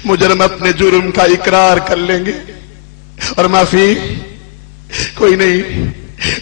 مجرم اپنے جرم کا اقرار کر لیں گے اور معافی کوئی نہیں۔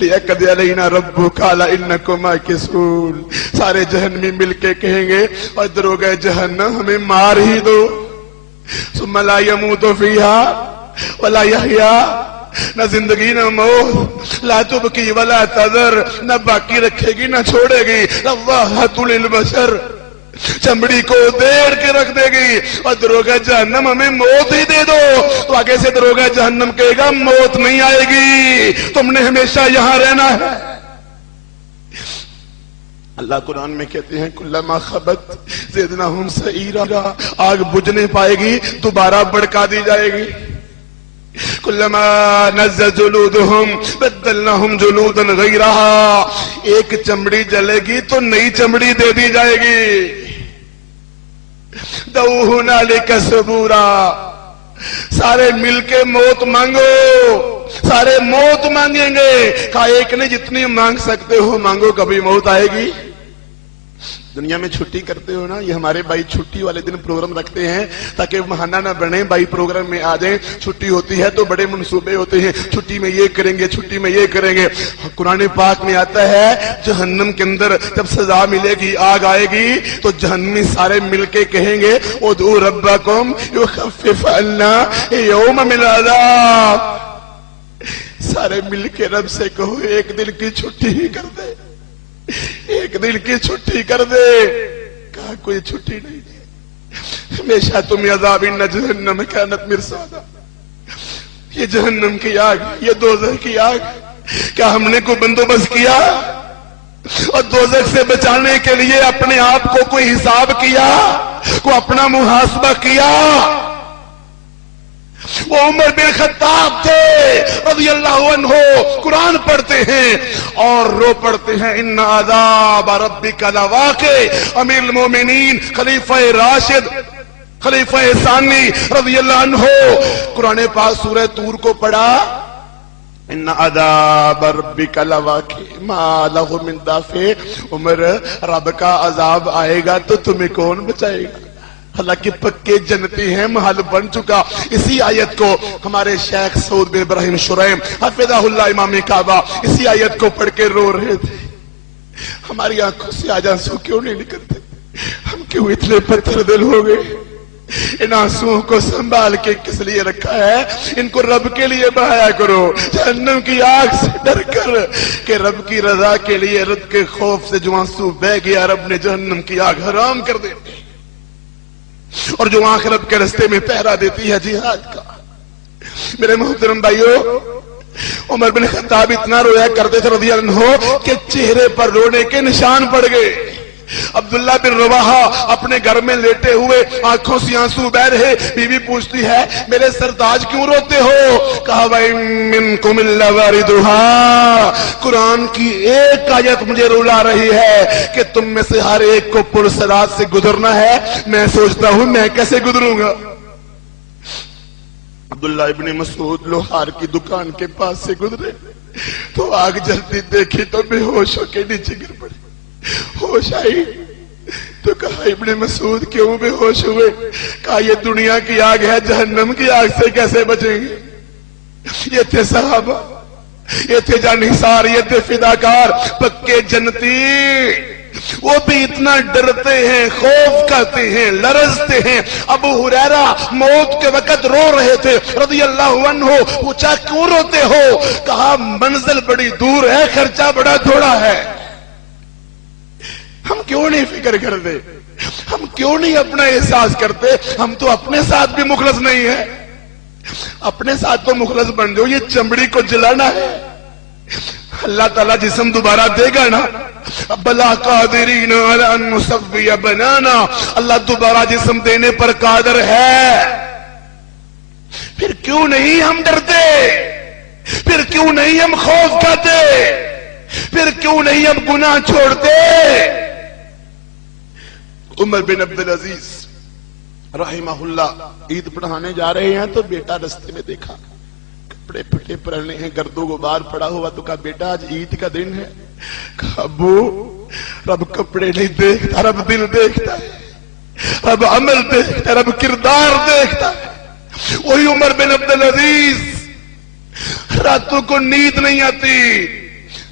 لیقضی علینا ربک انکم ماکثون، سارے جہنمی مل کے کہیں گے اور دروغہ جہنم ہمیں مار ہی دو، ثم لا يموت فیہا ولا یحییٰ، نہ زندگی نہ موت، لا تبکی ولا تذر، نہ باقی رکھے گی نہ چھوڑے گی، لواحۃ للبشر، چمڑی کو دیڑ کے رکھ دے گی، اور دروغہ جہنم ہمیں موت ہی دے دو، تو آگے سے دروغہ جہنم کہے گا موت نہیں آئے گی، تم نے ہمیشہ یہاں رہنا ہے۔ اللہ قرآن میں کہتے ہیں کلما خبت زدناہم سعیرا، آگ بجھ نہیں پائے گی دوبارہ بڑھکا دی جائے گی، کلما نضجت جلودہم بدلناہم جلودا غیرہا، ایک چمڑی جلے گی تو نئی چمڑی دے دی جائے گی، دعوا ہنالک ثبورا، سارے مل کے موت مانگو، سارے موت مانگیں گے، کہا ایک نے جتنی مانگ سکتے ہو مانگو، کبھی موت آئے گی؟ دنیا میں چھٹی کرتے ہو نا، یہ ہمارے بھائی چھٹی والے دن پروگرام رکھتے ہیں تاکہ بہانہ نہ بنے، بھائی پروگرام میں آ جائیں، چھٹی ہوتی ہے تو بڑے منصوبے ہوتے ہیں، چھٹی میں یہ کریں گے، چھٹی میں یہ کریں گے۔ قرآن پاک میں آتا ہے جہنم کے اندر جب سزا ملے گی، آگ آئے گی تو جہنمی سارے مل کے کہیں گے ادعوا ربکم یخفف عنا یوما من العذاب، سارے مل کے رب سے کہو ایک دن کی چھٹی ہی کر دے، ایک دن کی چھٹی کر دے، کہا کوئی چھٹی نہیں دی، ہمیشہ تم عذاب ان جہنم کانت مرصادا، یہ جہنم کی آگ، یہ دوزخ کی آگ، کیا ہم نے کوئی بندوبست کیا اور دوزخ سے بچانے کے لیے اپنے آپ کو کوئی حساب کیا، کوئی اپنا محاسبہ کیا؟ وہ عمر بن خطاب تھے رضی اللہ عنہ، قرآن پڑھتے ہیں اور رو پڑھتے ہیں ان عذاب ربک لواقع، امیر المومنین خلیفہ راشد خلیفہ ثانی رضی اللہ عنہ قرآن پاک سورہ طور کو پڑھا، ان عذاب ربک لواقع ما لہ من دافع، عمر رب کا عذاب آئے گا تو تمہیں کون بچائے گا؟ حالانکہ پکے جنتی ہیں، محل بن چکا۔ اسی آیت کو ہمارے شیخ سعود بن ابراہیم شریم حفظہ اللہ امام کعبہ اسی آیت کو پڑھ کے رو رہے تھے، ہماری آنکھوں سے آج آنسو کیوں نہیں نکلتے؟ ہم کیوں اتنے پتھر دل ہو گئے؟ ان آنسوؤں کو سنبھال کے کس لیے رکھا ہے؟ ان کو رب کے لیے بہایا کرو، جہنم کی آگ سے ڈر کر کہ رب کی رضا کے لیے، رب کے خوف سے جو آنسو بہ گیا رب نے جہنم کی آگ حرام کر دی، اور جو آنکھ رب کے رستے میں پہرا دیتی ہے جہاد کا۔ میرے محترم بھائیو، عمر بن خطاب اتنا رویا کرتے تھے رضی اللہ عنہ کہ چہرے پر رونے کے نشان پڑ گئے۔ عبداللہ بن رواحہ اپنے گھر میں لیٹے ہوئے، آنکھوں سے آنسو بہ رہے، بیوی پوچھتی ہے میرے سرتاج کیوں روتے ہو؟ کہا وَإِن مِّنكُمْ إِلَّا وَارِدُهَا، قرآن کی ایک آیت مجھے رلا رہی ہے کہ تم میں سے ہر ایک کو پل صراط سے گزرنا ہے، میں سوچتا ہوں میں کیسے گزروں گا۔ عبداللہ ابن مسعود لوہار کی دکان کے پاس سے گزرے تو آگ جلتی دیکھی تو بے ہوش ہو کے نیچے گر پڑے، ہوش آئی تو کہا ابن مسعود کیوں بے ہوش ہوئے؟ کہا یہ دنیا کی آگ ہے، جہنم کی آگ سے کیسے بچیں گے؟ یہ تھے صحابہ، یہ تھے جانثار، یہ تھے فداکار، پکے جنتی، وہ بھی اتنا ڈرتے ہیں، خوف کرتے ہیں، لرزتے ہیں۔ ابو ہریرہ موت کے وقت رو رہے تھے رضی اللہ عنہ، پوچھا کیوں روتے ہو؟ کہا منزل بڑی دور ہے، خرچہ بڑا تھوڑا ہے۔ ہم کیوں نہیں فکر کرتے؟ ہم کیوں نہیں اپنا احساس کرتے؟ ہم تو اپنے ساتھ بھی مخلص نہیں ہیں، اپنے ساتھ تو مخلص بن جاؤ۔ یہ چمڑی کو جلانا ہے، اللہ تعالیٰ جسم دوبارہ دے گا نا، بلا قادرین علی ان نسوی بنانا، اللہ دوبارہ جسم دینے پر قادر ہے۔ پھر کیوں نہیں ہم ڈرتے؟ پھر کیوں نہیں ہم خوف کھاتے؟ پھر کیوں نہیں ہم گناہ چھوڑتے؟ عمر بن عبدالعزیز رحمہ اللہ عید پڑھانے جا رہے ہیں تو بیٹا رستے میں دیکھا، کپڑے پھٹے پرانے ہیں، گرد و غبار پڑا ہوا، تو کہا بیٹا آج عید کا دن ہے۔ کہا ابو رب کپڑے نہیں دیکھتا، رب دل دیکھتا ہے، رب عمل دیکھتا ہے، رب کردار دیکھتا ہے۔ وہی عمر بن عبدالعزیز، راتوں کو نیند نہیں آتی،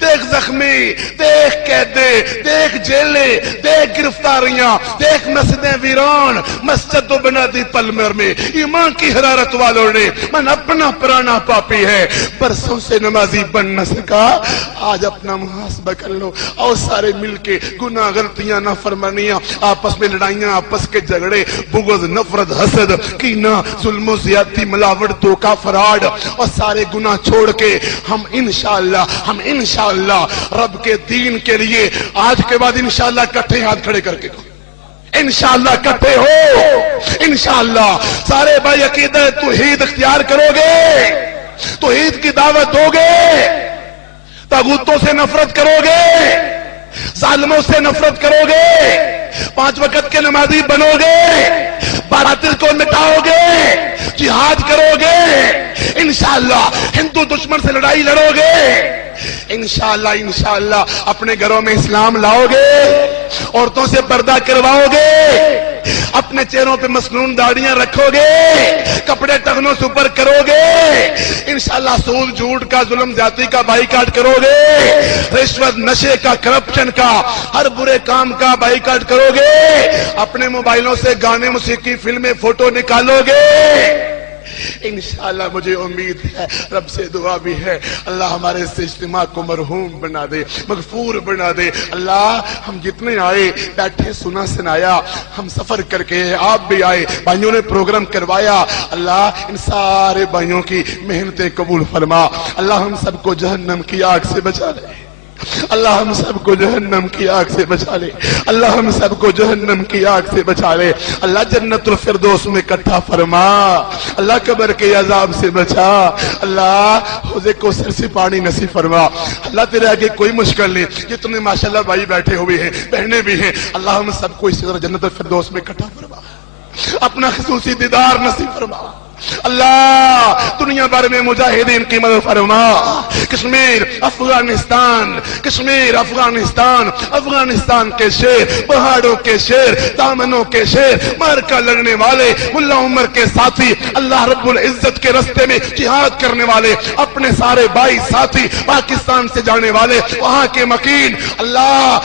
دیکھ زخمی، دیکھ قیدے، دیکھ جیلے، دیکھ گرفتاریاں، دیکھ مسجدیں ویران، مسجد تو بنا دی پلمر میں ایمان کی حرارت والوں نے، من اپنا پرانا پاپی ہے، برسوں سے نمازی بن نہ سکا، آج اپنا محاسبہ کر لو، اور سارے مل کے گناہ غلطیاں نافرمانیاں، آپس میں لڑائیاں، آپس کے جھگڑے، بغض، نفرت، حسد، کینہ، ظلم و زیادتی، ملاوٹ، دھوکہ، فراڈ، اور سارے گناہ چھوڑ کے ہم انشاءاللہ رب کے دین کے لیے آج کے بعد انشاءاللہ کٹھے ہاتھ کھڑے کر کے انشاءاللہ کٹھے ہو، انشاءاللہ سارے بھائی عقیدہ توحید اختیار کرو گے، توحید کی دعوت دو گے، طاغوتوں سے نفرت کرو گے، ظالموں سے نفرت کرو گے، 5 وقت کے نمازی بنو گے، باطل کو مٹاؤ گے، جہاد کرو گے، انشاءاللہ ہندو دشمن سے لڑائی لڑو گے، انشاءاللہ اپنے گھروں میں اسلام لاؤ گے، عورتوں سے پردہ کرواؤ گے، اپنے چہروں پہ مسنون داڑیاں رکھو گے، کپڑے ٹخنوں سے اوپر کرو گے، انشاءاللہ سود جھوٹ کا ظلم زیادتی کا بائیکاٹ کرو گے، رشوت نشے کا کرپشن کا ہر برے کام کا بائیکاٹ کرو گے، اپنے موبائلوں سے گانے موسیقی فلمیں فوٹو نکالو گے، انشاءاللہ مجھے امید ہے، رب سے دعا بھی ہے، اللہ ہمارے اس اجتماع کو مرحوم بنا دے، مغفور بنا دے، اللہ ہم جتنے آئے بیٹھے سنا سنایا، ہم سفر کر کے آپ بھی آئے، بھائیوں نے پروگرام کروایا، اللہ ان سارے بھائیوں کی محنتیں قبول فرما، اللہ ہم سب کو جہنم کی آگ سے بچا لے، اللہ ہم سب کو جہنم کی آگ سے بچا لے، اللہ ہم سب کو جہنم کی آگ سے بچا لے، اللہ جنت الفردوس میں اکٹھا فرما، اللہ قبر کے عذاب سے بچا، اللہ حوض کوثر سے پانی نصیب فرما، اللہ تیرے آگے کوئی مشکل نہیں، جتنے ماشاءاللہ بھائی بیٹھے ہوئے ہیں، بہنیں بھی ہیں، اللہ ہم سب کو اسی طرح جنت الفردوس میں اکٹھا فرما، اپنا خصوصی دیدار نصیب فرما، اللہ دنیا بھر میں مجاہدین کی مدد فرما، کشمیر افغانستان کے شیر، پہاڑوں کے شیر، دامنوں کے شیر، مارکا لڑنے والے، ملا عمر کے ساتھی، اللہ رب العزت کے رستے میں جہاد کرنے والے، اپنے سارے بھائی ساتھی پاکستان سے جانے والے، وہاں کے مکین، اللہ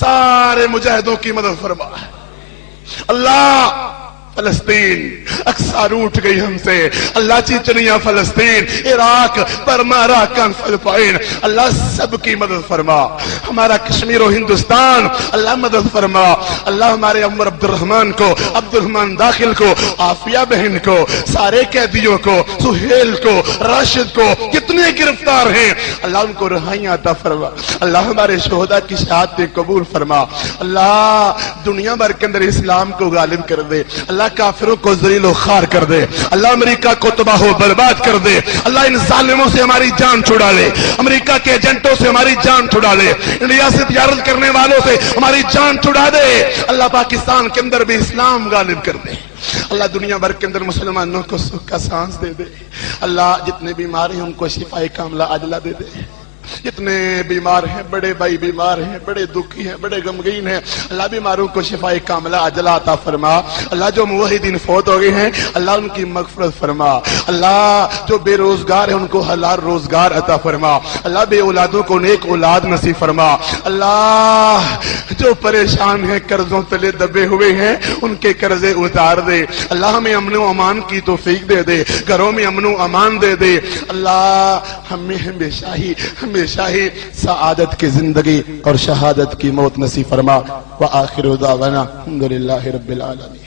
سارے مجاہدوں کی مدد فرما، اللہ فلسطین اقصی روٹ گئی ہم سے، اللہ چچنیا فلسطین، عراق، برما، اراکان، فلپائن، اللہ سب کی مدد فرما، ہمارا کشمیر و ہندوستان اللہ مدد فرما، اللہ ہمارے عمر عبد الرحمن کو، عبد الرحمن داخل کو، عافیہ بہن کو، سارے قیدیوں کو، سہیل کو، راشد کو، کتنے گرفتار ہیں اللہ ان کو رہائیاں عطا فرما، اللہ ہمارے شہداء کی شہادتیں قبول فرما، اللہ دنیا بھر کے اندر اسلام کو غالب کر دے، اللہ کافروں کو ذلیل و خوار کر دے، اللہ امریکہ کو تباہ و برباد کر دے، اللہ ان ظالموں سے ہماری جان چھڑا لے، امریکہ کے ایجنٹوں سے ہماری جان چھڑا لے، انڈیا سے تجارت کرنے والوں سے ہماری جان چھڑا دے، اللہ پاکستان کے اندر بھی اسلام غالب کر دے، اللہ دنیا بھر کے اندر مسلمانوں کو سکھ کا سانس دے دے، اللہ جتنے بیمار ہیں ان کو شفائے کاملہ عاجلہ دے دے، جتنے بیمار ہیں، بڑے بھائی بیمار ہیں، بڑے دکھی ہیں، بڑے غمگین ہیں، اللہ بیماروں کو شفائے کاملہ عاجلہ عطا فرما، اللہ جو موحدین فوت ہو گئے ہیں اللہ ان کی مغفرت فرما، اللہ جو بے روزگار ہیں ان کو حلال روزگار عطا فرما، اللہ بے اولادوں کو نیک اولاد نصیب فرما، اللہ جو پریشان ہیں قرضوں تلے دبے ہوئے ہیں ان کے قرضے اتار دے، اللہ ہمیں امن و امان کی توفیق دے دے، گھروں میں امن و امان دے دے، اللہ ہمیں ہمیشہ ہی سعادت کی زندگی اور شہادت کی موت نصیب فرما، وآخر دعوانا الحمدللہ رب العالمین۔